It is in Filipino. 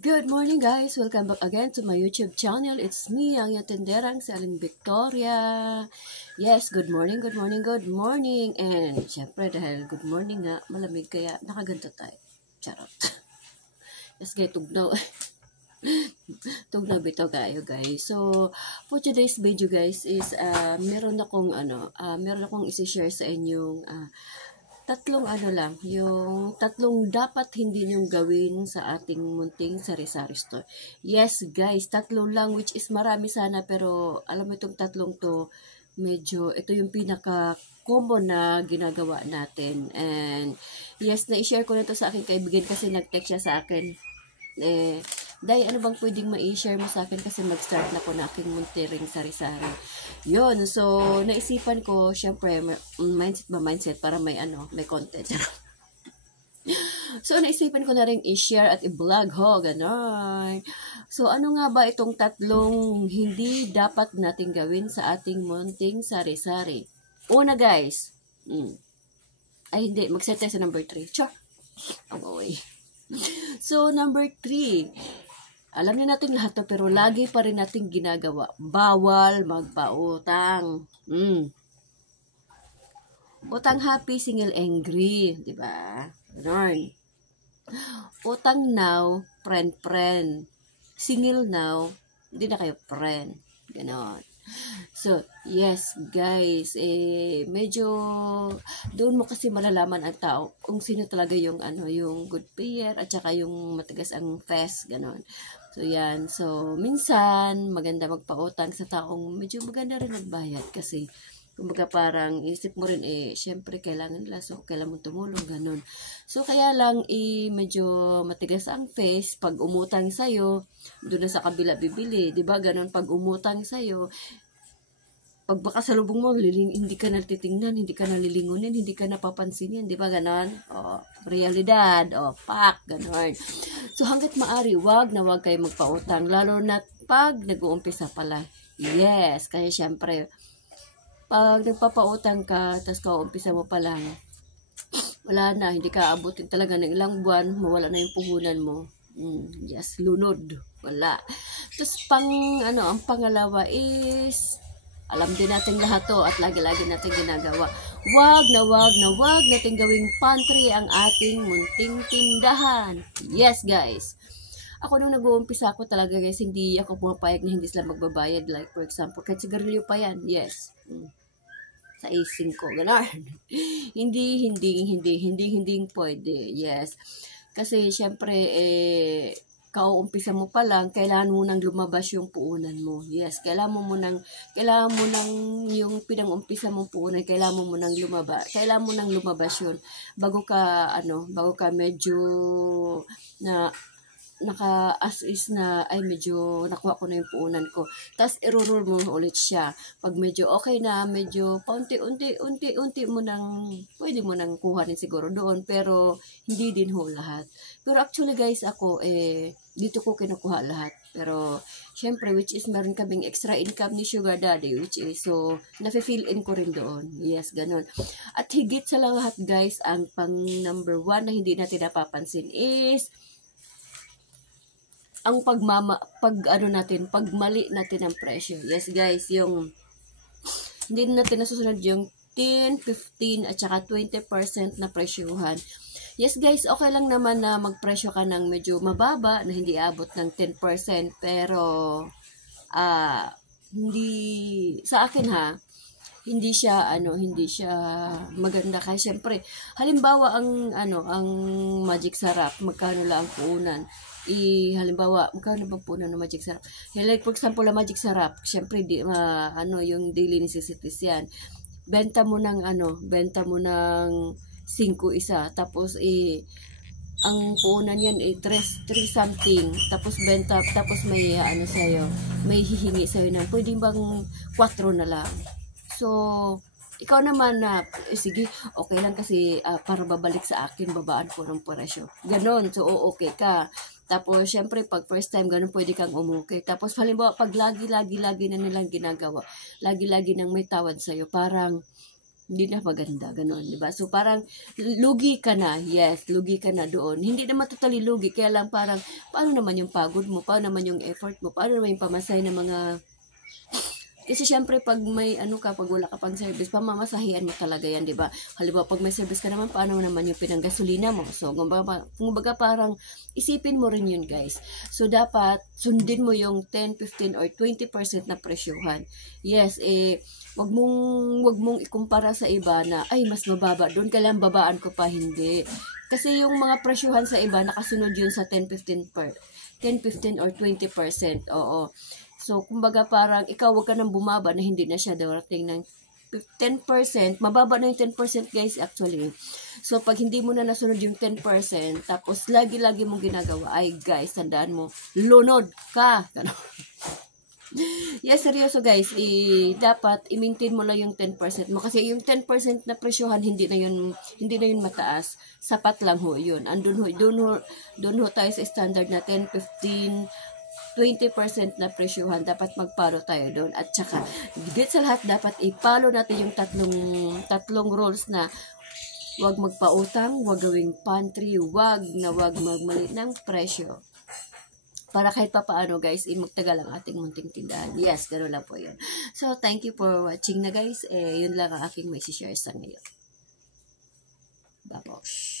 Good morning guys! Welcome back again to my YouTube channel. It's me, ang iyong tenderang si Aling Victoria. Yes, good morning, good morning, good morning. And syempre dahil good morning nga, malamig kaya nakaganto tayo. Charot. Yes, guys, tugnaw. Tugnaw bito kayo guys. So, for today's video guys is meron akong isi-share sa inyong tatlong yung tatlong dapat hindi niyong gawin sa ating munting sari-sari store. Yes, guys, tatlo lang, which is marami sana, pero alam mo itong tatlong to, medyo, ito yung pinaka-common na ginagawa natin. And, yes, na-share ko na to sa aking kaibigan kasi nag-text siya sa akin. Day, ano bang pwedeng ma-share mo sa akin kasi mag-start na ko na aking muntiring sari-sari. Yun, so, naisipan ko, syempre, mindset para may content. So, naisipan ko na rin i-share at i-vlog ho, gano'n. So, ano nga ba itong tatlong hindi dapat nating gawin sa ating munting sari-sari? Una, guys, ay hindi, mag-set tayo sa number 3. Char! Okay. So, number 3, alam niyo natin lahat to, pero lagi pa rin natin ginagawa. Bawal magpautang. Utang happy, single angry. Diba? Ganon. Utang now, friend. Single now, hindi na kayo friend. Ganon. So, yes, guys, medyo doon mo kasi malalaman ang tao kung sino talaga yung yung good payer at saka yung matigas ang fest, ganon. So, yan. So, minsan, maganda magpautang sa taong medyo maganda rin magbayad kasi kumbaga parang isip mo rin, syempre kailangan nila, so kailangan mo tumulong, ganun. So, kaya lang, medyo matigas ang face pag umutang sa'yo, doon na sa kabila bibili, di ba? Ganun, pag umutang sa'yo, pag baka sa lubong mo, hindi ka natitingnan, hindi ka nalilingunin, hindi ka napapansinin, di ba ganon? O, realidad, o, pak, ganon. So, hanggat maari, wag na wag kayo magpautang, lalo na pag nag-uumpisa pala. Yes, kasi syempre, pag nagpapautang ka, tapos kauumpisa mo pa lang, wala na, hindi ka abutin talaga ng ilang buwan, mawala na yung puhunan mo. Yes, lunod, wala. Tapos, ang pangalawa is, alam din natin lahat to at lagi-lagi natin ginagawa. Wag natin gawing pantry ang ating munting tindahan. Yes, guys. Ako nung nag-uumpisa ako talaga, guys, hindi ako pumapayag na hindi sila magbabayad. Like, for example, kahit sigarilyo pa yan. Yes. Sa ising ko. Ganon. hindi pwede. Yes. Kasi, syempre, kauumpisa mo pa lang, kailangan mo nang lumabas yung puunan mo. Yes, kailangan mo nang yung pinang-umpisa mong puunan, kailangan mo nang lumabas yun bago ka medyo naka-as is na, ay medyo nakuha ko na yung puunan ko. Tapos, i-roll mo ulit siya. Pag medyo okay na, medyo unti-unti mo nang, pwede mo nang kuhanin siguro doon, pero hindi din ho lahat. Pero actually guys, ako, dito ko kinukuha lahat. Pero, syempre, which is meron kaming extra income ni Sugar Daddy, which is, so, nafe-fill in ko rin doon. Yes, ganun. At higit sa lahat guys, ang pang number 1 na hindi natin napapansin is, ang pagmali natin ang presyo. Yes guys, yung hindi natin nasusunod yung 10, 15 at saka 20% na presyuhan. Yes guys, okay lang naman na magpresyo ka ng medyo mababa na hindi abot ng 10%, pero hindi sa akin hindi siya maganda kasi syempre halimbawa ang Magic Sarap magkano lang ang puunan, halimbawa magkano ba puunan ng Magic Sarap, like for example ang Magic Sarap syempre yung daily necessities yan, benta mo ng 5 isa, tapos ang puunan yan 3 something, tapos may may hihingi sa'yo ng pwede bang 4 na lang. So, ikaw naman na, sige, okay lang kasi para babalik sa akin, babaan ko ng presyo. Ganon, so okay ka. Tapos, syempre, pag first time, ganon pwede kang umukay. Tapos, halimbawa, pag lagi na nilang ginagawa, lagi nang may tawad sa'yo, parang, hindi na maganda, ganun, di ba? So, parang, lugi ka na, yes, lugi ka na doon. Hindi naman totally lugi, kaya lang parang, paano naman yung pagod mo, paano naman yung effort mo, paano naman yung pamasay ng mga, kasi syempre, pag may ano ka, pag wala ka pang service, pamamasahian mo talaga yan, di ba? Halimbawa, pag may service ka naman, paano naman yung pinanggasolina mo? So, kumbaga parang, isipin mo rin yun, guys. So, dapat, sundin mo yung 10, 15, or 20% na presyuhan. Yes, wag mong ikumpara sa iba na, ay, mas mababa, doon ka lang babaan ko pa, hindi. Kasi yung mga presyuhan sa iba, nakasunod yun sa 10, 15, 15 or 20%, oo. So, kumbaga parang ikaw wag ka nang bumaba na hindi na siya darating ng 10%. Mababa na yung 10% guys actually. So, pag hindi mo na nasunod yung 10%, tapos lagi-lagi mong ginagawa, ay guys, tandaan mo, lunod ka. Yes, seryoso guys, dapat i-maintain mo lang yung 10% mo. Kasi yung 10% na presyohan, hindi na yun mataas. Sapat lang ho yun. Doon ho tayo sa standard na 10, 15, 20% na presyuhan, dapat magpalo tayo doon. At saka, higit sa lahat, dapat ipalo natin yung tatlong rules na wag magpautang, wag gawing pantry, wag magmali ng presyo. Para kahit pa paano guys, magtagal ang ating munting tindahan. Yes, gano'n lang po yun. So, thank you for watching na guys. Yun lang ang aking may share sa ngayon. Babosh.